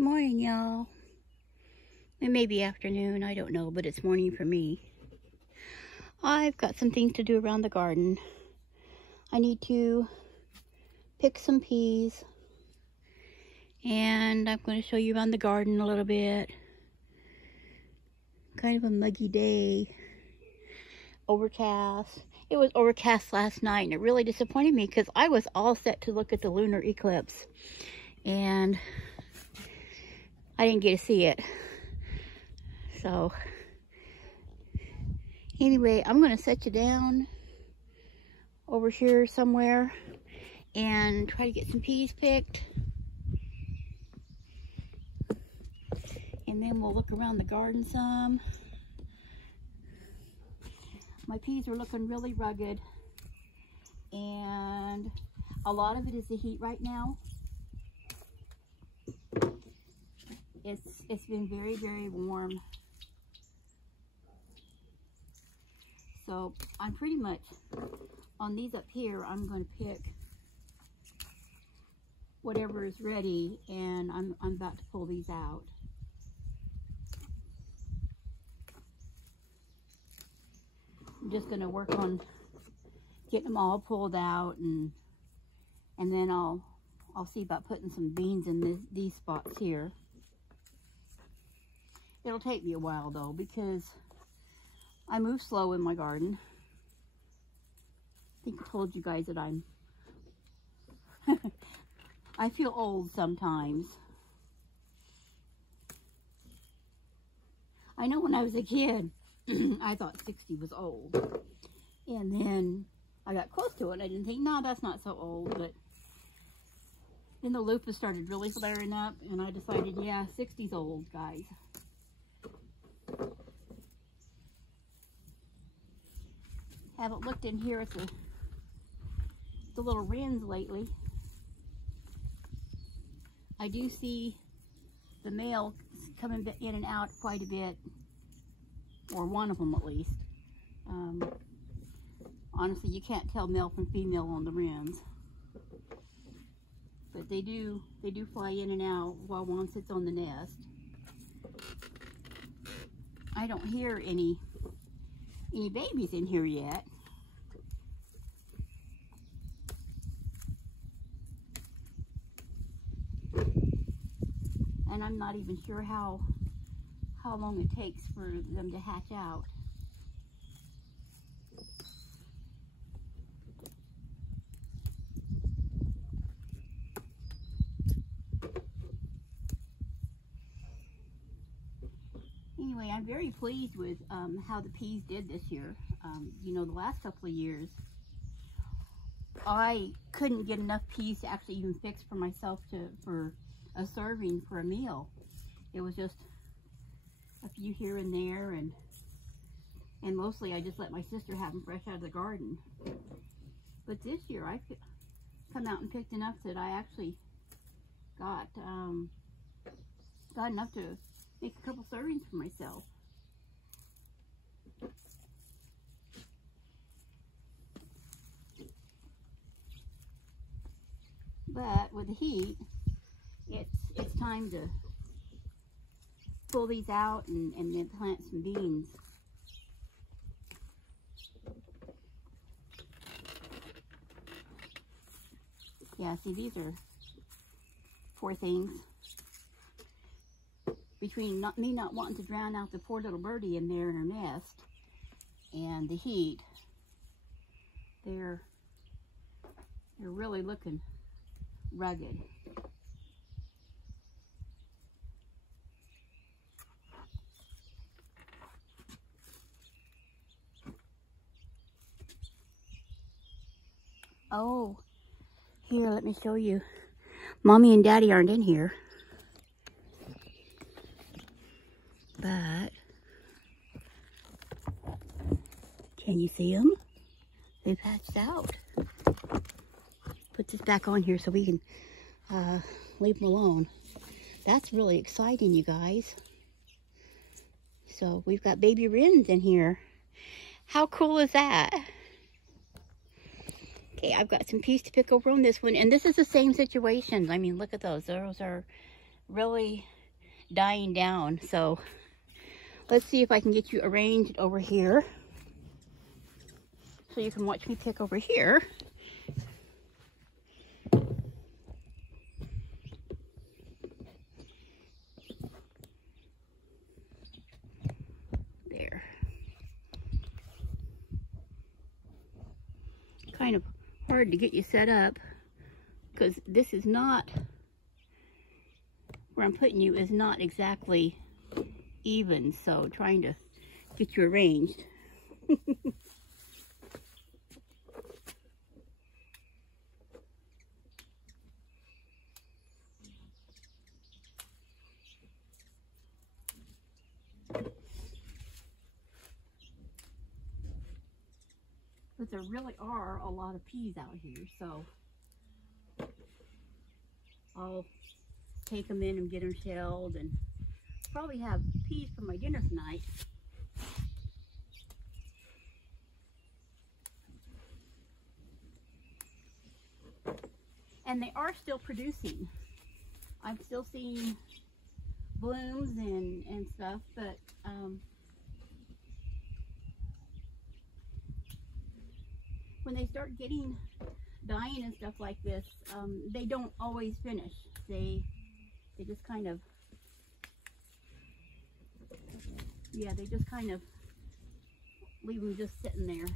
Morning, y'all. It may be afternoon, I don't know, but it's morning for me. I've got some things to do around the garden. I need to pick some peas, and I'm going to show you around the garden a little bit. Kind of a muggy day. Overcast. It was overcast last night, and it really disappointed me because I was all set to look at the lunar eclipse, and I didn't get to see it. So anyway, I'm going to set you down over here somewhere and try to get some peas picked. And then we'll look around the garden some. My peas are looking really rugged, and a lot of it is the heat right now. It's been very, very warm. So I'm pretty much on these up here. I'm going to pick whatever is ready, and I'm about to pull these out. I'm just going to work on getting them all pulled out, and then I'll see about putting some beans in these spots here. It'll take me a while though, because I move slow in my garden. I think I told you guys that I feel old sometimes. I know when I was a kid, I thought 60 was old. And then I got close to it and I didn't think, no, that's not so old. But then the lupus started really flaring up, and I decided, yeah, 60's old, guys. Haven't looked in here at the little wrens lately. I do see the male coming in and out quite a bit, or one of them at least. Honestly, you can't tell male from female on the wrens, but they do fly in and out while one sits on the nest. I don't hear any babies in here yet. And I'm not even sure how long it takes for them to hatch out. Anyway, I'm very pleased with how the peas did this year. You know, the last couple of years, I couldn't get enough peas to actually even fix for myself for a serving for a meal. It was just a few here and there, and mostly I just let my sister have them fresh out of the garden. But this year I come out and picked enough that I actually got enough to make a couple servings for myself. But with the heat, it's time to pull these out and then plant some beans. Yeah, see, these are poor things. Between me not wanting to drown out the poor little birdie in there in her nest and the heat, they're really looking rugged. Oh, here, let me show you. Mommy and Daddy aren't in here, but can you see them? They've hatched out. Put this back on here so we can leave them alone. That's really exciting, you guys. So we've got baby wrens in here. How cool is that? Okay, I've got some peas to pick over on this one, and this is the same situation. I mean, look at those. Those are really dying down. So let's see if I can get you arranged over here so you can watch me pick over here. There. Kind of hard to get you set up because this is not, where I'm putting you is not exactly even, so trying to get you arranged. But there really are a lot of peas out here, so I'll take them in and get them shelled, and probably have peas for my dinner tonight. And they are still producing. I'm still seeing blooms and stuff, but when they start getting dying and stuff like this, they don't always finish. They just kind of, yeah, they just kind of leave them just sitting there.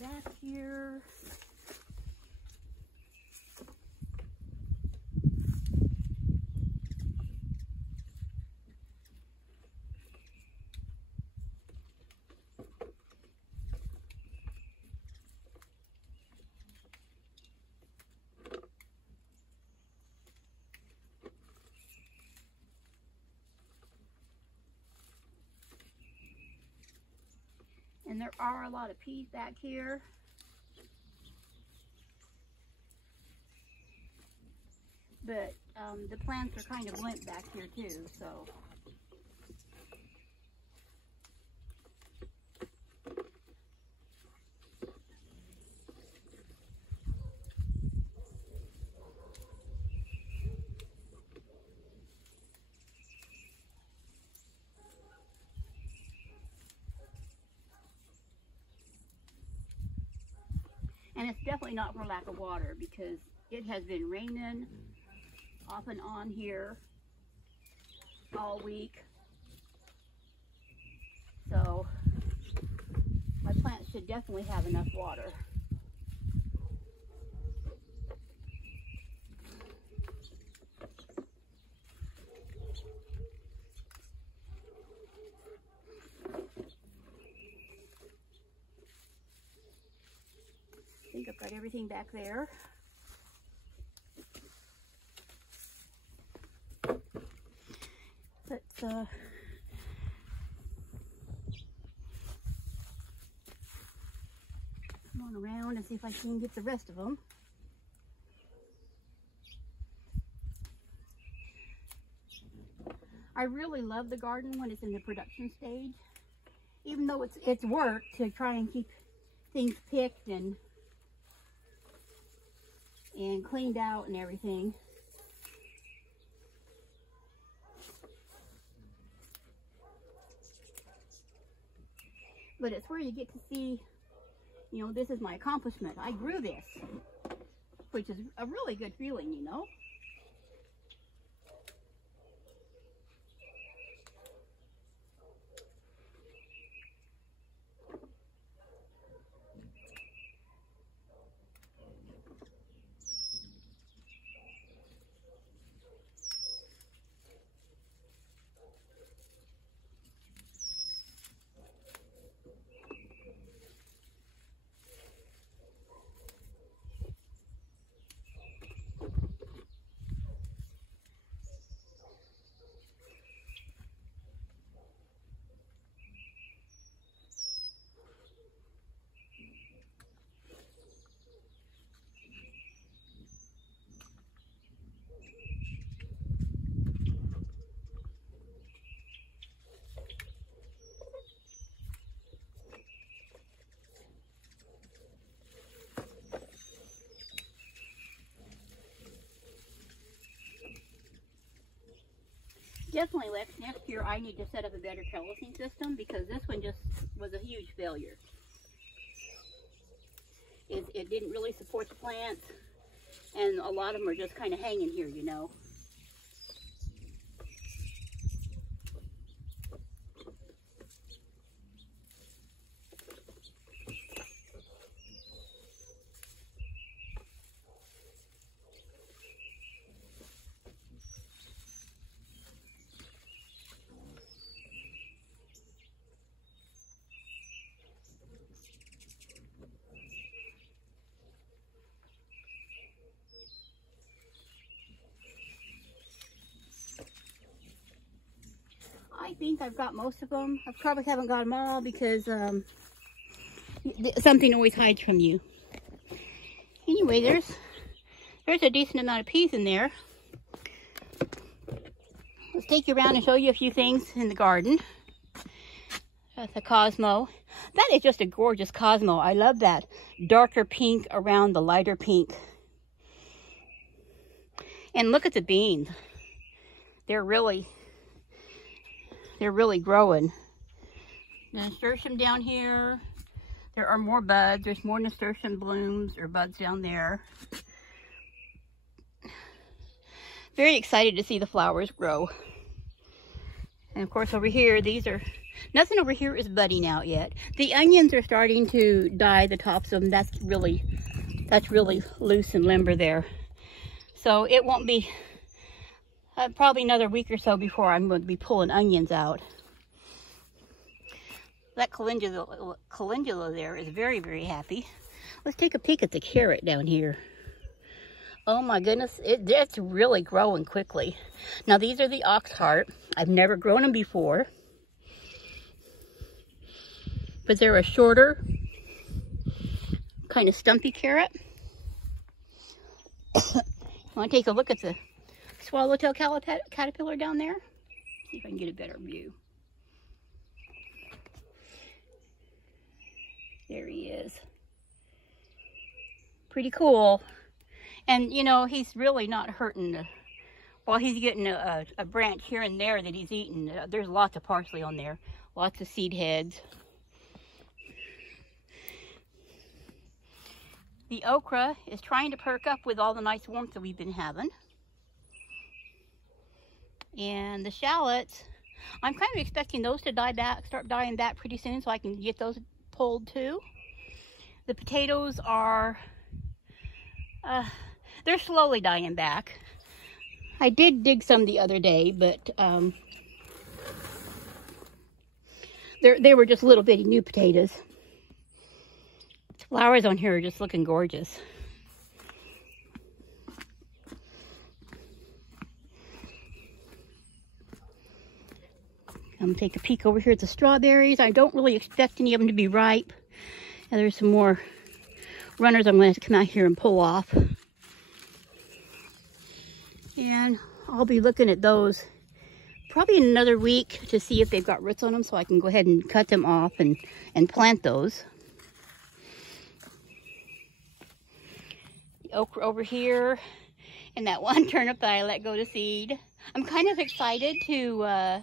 Back here. And there are a lot of peas back here. But the plants are kind of limp back here too, so. And it's definitely not for lack of water, because it has been raining off and on here all week. So my plants should definitely have enough water. I think I've got everything back there. Let's come on around and see if I can get the rest of them. I really love the garden when it's in the production stage, even though it's work to try and keep things picked and cleaned out and everything. But it's where you get to see, you know, this is my accomplishment. I grew this, which is a really good feeling, you know. definitely next year I need to set up a better trellising system, because this one just was a huge failure. It didn't really support the plants, and a lot of them are just kind of hanging here, you know. I think I've got most of them. I probably haven't got them all because something always hides from you. Anyway, there's a decent amount of peas in there. Let's take you around and show you a few things in the garden. That's a Cosmo. That is just a gorgeous Cosmo. I love that darker pink around the lighter pink. And look at the beans. They're really growing. The nasturtium down here. There are more buds. There's more nasturtium blooms or buds down there. Very excited to see the flowers grow. And of course over here, nothing over here is budding out yet. The onions are starting to die the tops of them. That's really loose and limber there. So it won't be probably another week or so before I'm going to be pulling onions out. That calendula there is very, very happy. Let's take a peek at the carrot down here. Oh my goodness, it's really growing quickly. Now these are the ox heart. I've never grown them before. But they're a shorter, kind of stumpy carrot. I want to take a look at the swallowtail caterpillar down there. See if I can get a better view. There he is. Pretty cool. And you know, he's really not hurting while he's getting a branch here and there that he's eating. There's lots of parsley on there. Lots of seed heads. The okra is trying to perk up with all the nice warmth that we've been having. And the shallots, I'm kind of expecting those to start dying back pretty soon, so I can get those pulled too. The potatoes are, they're slowly dying back. I did dig some the other day, but they were just little bitty new potatoes. The flowers on here are just looking gorgeous. I'm going to take a peek over here at the strawberries. I don't really expect any of them to be ripe. And there's some more runners I'm going to have to come out here and pull off. And I'll be looking at those probably in another week to see if they've got roots on them, so I can go ahead and cut them off and plant those. The okra over here, and that one turnip that I let go to seed. I'm kind of excited to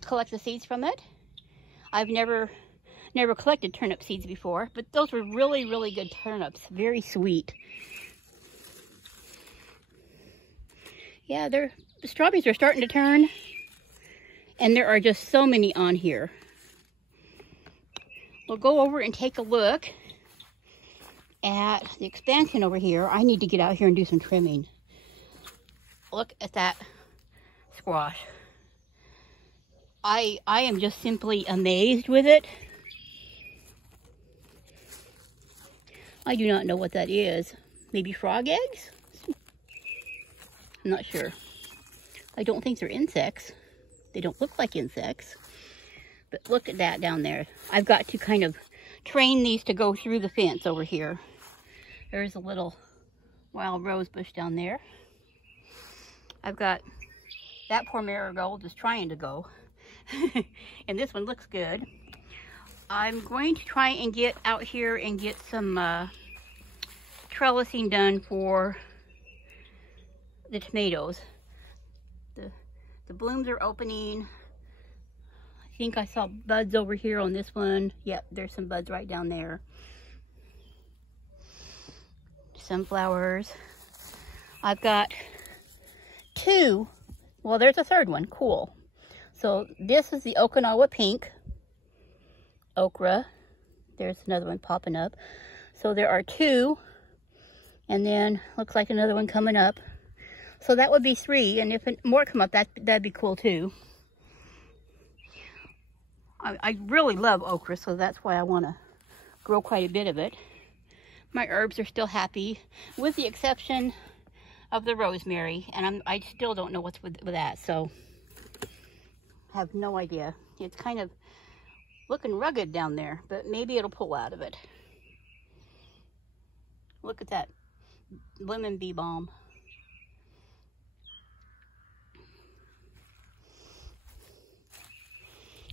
collect the seeds from it. I've never collected turnip seeds before, but those were really, really good turnips. Very sweet. Yeah, the strawberries are starting to turn, and there are just so many on here. We'll go over and take a look at the expansion over here. I need to get out here and do some trimming. Look at that squash. I am just simply amazed with it. I do not know what that is. Maybe frog eggs? I'm not sure. I don't think they're insects. They don't look like insects. But look at that down there. I've got to kind of train these to go through the fence over here. There's a little wild rose bush down there. I've got that poor marigold is trying to go. And this one looks good. I'm going to try and get out here and get some trellising done for the tomatoes. The blooms are opening. I think I saw buds over here on this one. Yep, there's some buds right down there. Sunflowers. I've got 2. Well, there's a third one. Cool. So this is the Okinawa pink. Okra. There's another one popping up. So there are 2. And then looks like another one coming up. So that would be 3. And if more come up, that'd be cool too. I really love okra, so that's why I want to grow quite a bit of it. My herbs are still happy, with the exception of the rosemary, and I still don't know what's with that, so I have no idea. It's kind of looking rugged down there, but maybe it'll pull out of it. Look at that lemon bee balm.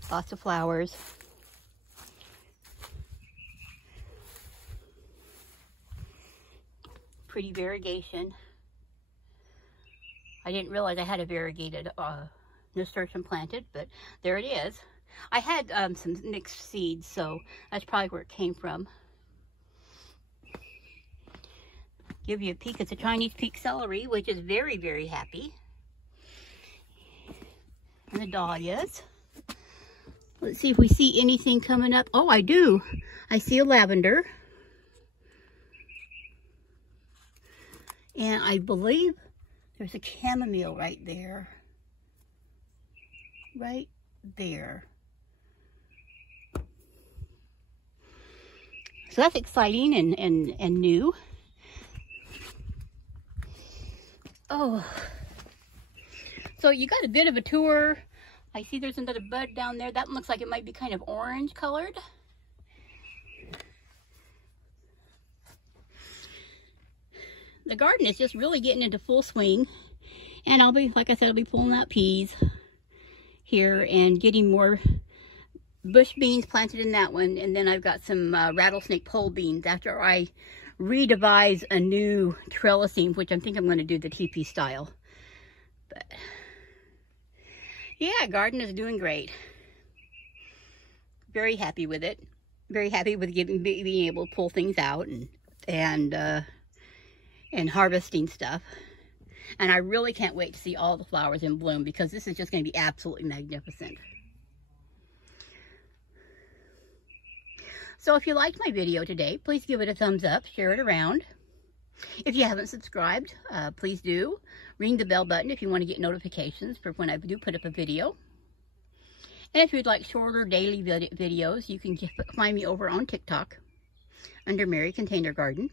Lots of flowers. Pretty variegation. I didn't realize I had a variegated nasturtium planted, but there it is. I had some mixed seeds, so that's probably where it came from. Give you a peek at the Chinese pink celery, which is very, very happy. And the dahlias. Let's see if we see anything coming up. Oh, I do. I see a lavender. And I believe there's a chamomile right there. Right there. So that's exciting and new. Oh. So you got a bit of a tour. I see there's another bud down there. That one looks like it might be kind of orange colored. The garden is just really getting into full swing. And I'll be, like I said, I'll be pulling out peas here and getting more bush beans planted in that one. And then I've got some rattlesnake pole beans after I redevise a new trellising, which I think I'm going to do the teepee style. But yeah, garden is doing great. Very happy with it. Very happy with being able to pull things out and harvesting stuff. And I really can't wait to see all the flowers in bloom, because this is just going to be absolutely magnificent. So if you liked my video today, please give it a thumbs up, share it around. If you haven't subscribed, please do. Ring the bell button if you want to get notifications for when I do put up a video. And if you'd like shorter daily videos, you can find me over on TikTok under Mary Container Garden.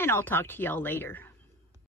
And I'll talk to y'all later.